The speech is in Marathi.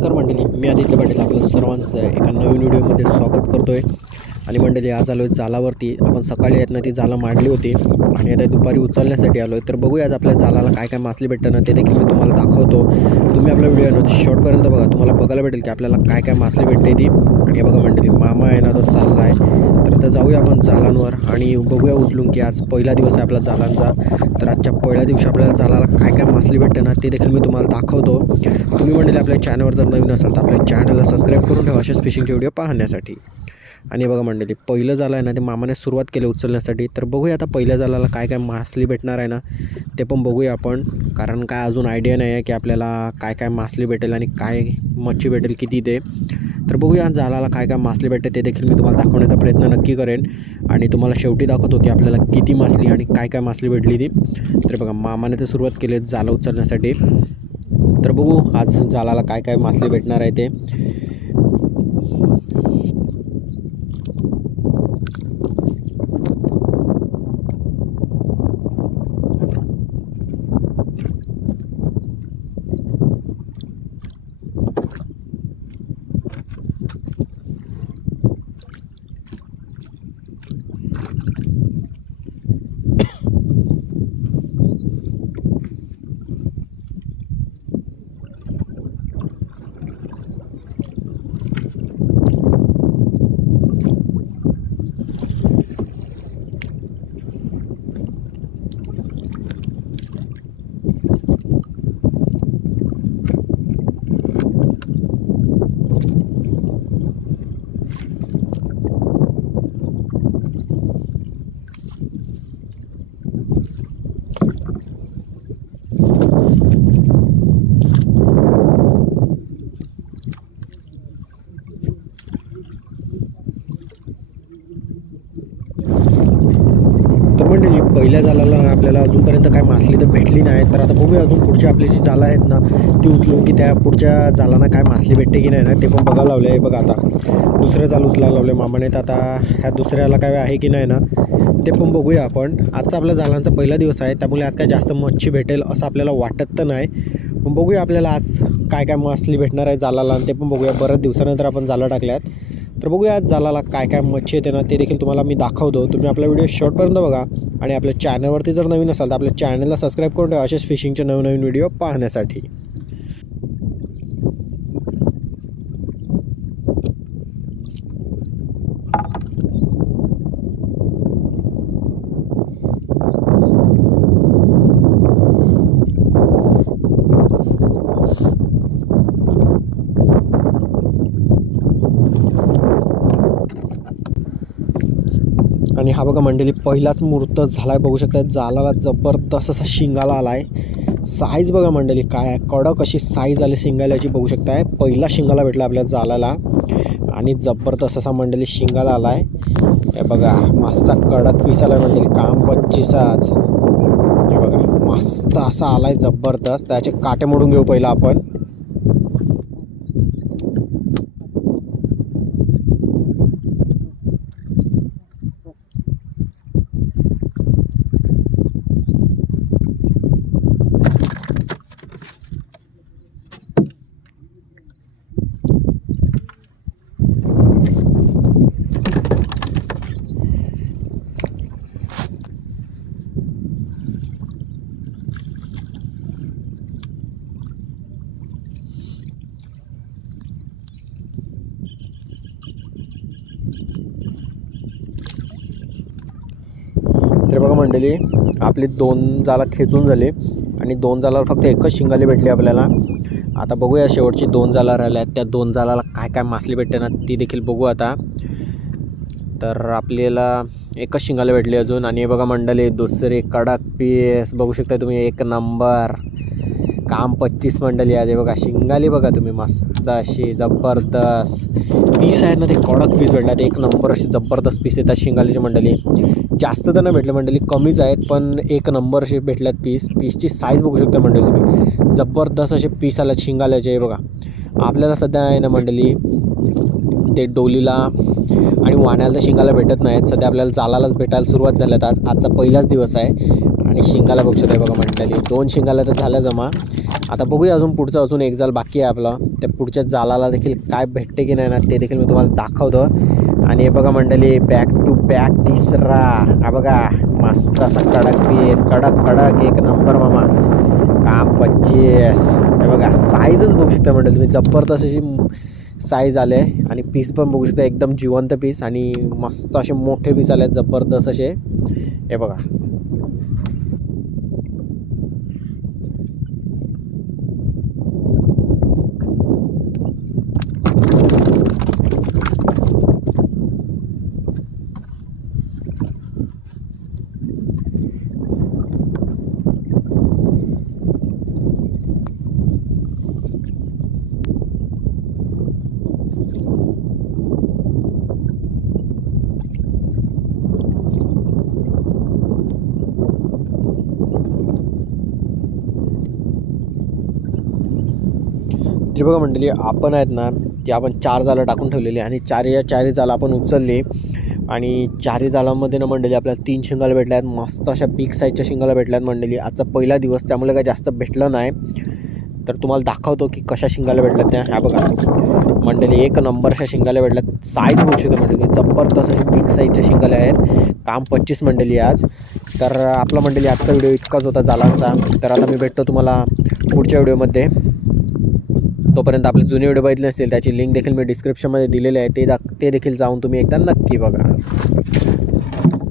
नमस्कार मंडळी मी आदित्य पाटील आपलं सर्वांचं एका नवीन व्हिडिओमध्ये स्वागत करतो आहे आणि मंडळी आज आलो आहे जालावरती. आपण सकाळी आहेत ना ती जाला मांडली होती. आणि आता दुपारी उचलण्यासाठी आलो आहे तर बघूया आज आपल्या जालाला काय काय मासली भेटतं ना ते देखील मी तुम्हाला दाखवतो. तुम्ही आपला व्हिडिओ ना शॉर्टपर्यंत बघा. तुम्हाला बघायला भेटेल की आपल्याला काय काय मासली भेटते ती. आणि बघा मंडळी मामा आहे ना तो चालला आहे तर आता जाऊया आपण चालांवर आणि बघूया उचलून की आज पहिला दिवस आहे आपला चालांचा तर आजच्या पहिल्या दिवशी आपल्याला चालाला काय काय मासली भेटते ना ते देखील मी तुम्हाला दाखवतो. तुम्ही म्हणले आपल्या चॅनलवर जर नवीन असाल तर आपल्या चॅनलला सबस्क्राईब करून ठेवा. अशाच फिशिंगचे व्हिडिओ पाहण्यासाठी. आणि बघा मंडळी पहिलं झालं आहे ना ते मामाने सुरुवात केली उचलण्यासाठी. तर बघूया आता पहिल्या जालाला काय काय मासली भेटणार आहे ना ते पण बघूया आपण. कारण काय अजून आयडिया नाही आहे की आपल्याला काय काय मासली भेटेल आणि काय मच्छी भेटेल किती ते. तर बघूया जालाला काय काय मासली भेटते ते देखील मी तुम्हाला दाखवण्याचा प्रयत्न नक्की करेन. आणि तुम्हाला शेवटी दाखवतो की आपल्याला किती मासली आणि काय काय मासली भेटली ती. तर बघा मामाने तर सुरुवात केली आहे जालं उचलण्यासाठी. तर बघू आज जालाला काय काय मासली भेटणार आहे ते तर मंडळी पहिल्या जालाला आपल्याला अजूनपर्यंत काय मासली तर भेटली नाही तर आता बघूया अजून पुढची आपली जी जालं आहेत ना ती उचलून की त्या पुढच्या जालांना काय मासली भेटते की नाही ना ते पण बघा लावलं आहे बघा आता दुसरं जाल उचलायला लावलं मामाने. तर आता ह्या दुसऱ्याला काय आहे की नाही ना ते पण बघूया आपण. आजचा आपल्या जालांचा पहिला दिवस आहे त्यामुळे आज काय जास्त मच्छी भेटेल असं आपल्याला वाटत तर नाही. पण बघूया आपल्याला आज काय काय मासली भेटणार आहे जालाला आणि ते पण बघूया. बऱ्याच दिवसानंतर आपण जालं टाकल्यात. तर बघूया जालाला काय काय मच्छी येते ना ते देखील तुम्हाला मी दाखवतो. तुम्ही आपला व्हिडिओ शॉर्टपर्यंत बघा आणि आपल्या चॅनलवरती जर नवीन असाल तर आपल्या चॅनलला सबस्क्राईब करून ठेवा असेच फिशिंगचे नवनवीन व्हिडिओ पाहण्यासाठी. आणि हा बघा मंडळी पहिलाच मूर्त झाला आहे बघू शकता जालाला जबरदस्त असा शिंगाला आला आहे साईज बघा मंडळी काय आहे कडक अशी साईज आली शिंगाल्याची बघू शकताय. पहिला शिंगाला भेटला आपल्या जालाला. आणि जबरदस्त असा मंडळी शिंगाला आला आहे हे बघा मस्त कडक पीस आला मंडळी काम पच्चीसाच हे बघा मस्त असा आला आहे जबरदस्त. त्याचे काटे मोडून घेऊ पहिला आपण तर बघा मंडळी आपली दोन जाला खेचून झाले आणि दोन जालावर फक्त एकच शिंगाली भेटली आपल्याला. आता बघूया शेवटची दोन जाला राहिल्या आहेत त्या दोन जालाला काय काय मासली भेटते ना ती देखील बघू आता. तर आपल्याला एकच शिंगाला भेटली अजून. आणि बघा मंडळी दुसरी कडक पीस बघू शकता तुम्ही एक नंबर काम पच्चीस मंडळी आहे बघा शिंगाली बघा तुम्ही मस्त अशी जबरदस्त. पीस आहेत ना ते कडक पीस भेटतात एक नंबर अशी जबरदस्त पीस येतात शिंगालीची मंडळी. जास्त तर नाही भेटले मंडळी कमीच आहेत पण एक नंबर असे भेटल्यात पीस पीसची साईज बघू शकता मंडळी तुम्ही. जबरदस्त असे पीस आला शिंगाल्याचे बघा. आपल्याला सध्या आहे ना मंडळी ते डोलीला आणि वाण्याला तर शिंगाला भेटत नाहीत. सध्या आपल्याला जालालाच भेटायला सुरुवात झाल्यात आज. आजचा पहिलाच दिवस आहे. आणि शिंगाला बघू शकता बघा मंडळी दोन शिंगाला तर झाल्या जमा. आता बघूया अजून पुढचं अजून एक जाल बाकी आहे आपलं. त्या पुढच्या जालाला देखील काय भेटते की नाही ना ते देखील मी तुम्हाला दाखवतो. आणि हे बघा मंडळी बॅक टू बॅक तिसरा. हा बघा मस्त असा कडक पीस कडक कडक एक नंबर मामा. काम पच्चीस हे बघा साईजच बघू शकता मंडळी तुम्ही. जबरदस्त अशी साईज आले. आणि पीस पण बघू शकता एकदम जिवंत पीस आणि मस्त असे मोठे पीस आले जबरदस्त असे. हे बघा. तरी बघा मंडळी आपण आहेत ना ती आपण चार जाळं टाकून ठेवलेली आणि चार या चारही जाळं आपण उचलली. आणि चारही जाळामध्ये ना मंडळी आपल्याला तीन शिंगाला भेटल्या आहेत. मस्त अशा बिग साईजच्या शिंगाला भेटल्या आहेत मंडळी. आजचा पहिला दिवस त्यामुळे काही जास्त भेटलं नाही. तर तुम्हाला दाखवतो की कशा शिंगाला भेटल्यात त्या. ह्या बघा. मंडळी एक नंबर अशा शिंगाला भेटल्यात साईज बघू शकतो मंडळी. जबरदस्त अशा बिग साईजच्या शिंगाला आहेत. काम पच्चीस मंडळी आज. तर आपला मंडळी आजचा व्हिडिओ इतकाच होता जालांचा तर आता मी भेटतो तुम्हाला पुढच्या व्हिडिओमध्ये तोपर्यंत आपले जुने व्हिडिओ बघितले नसतील त्याची लिंक देखील मी डिस्क्रिप्शनमध्ये दिलेली आहे ते दा ते देखील जाऊन तुम्ही एकदा नक्की बघा.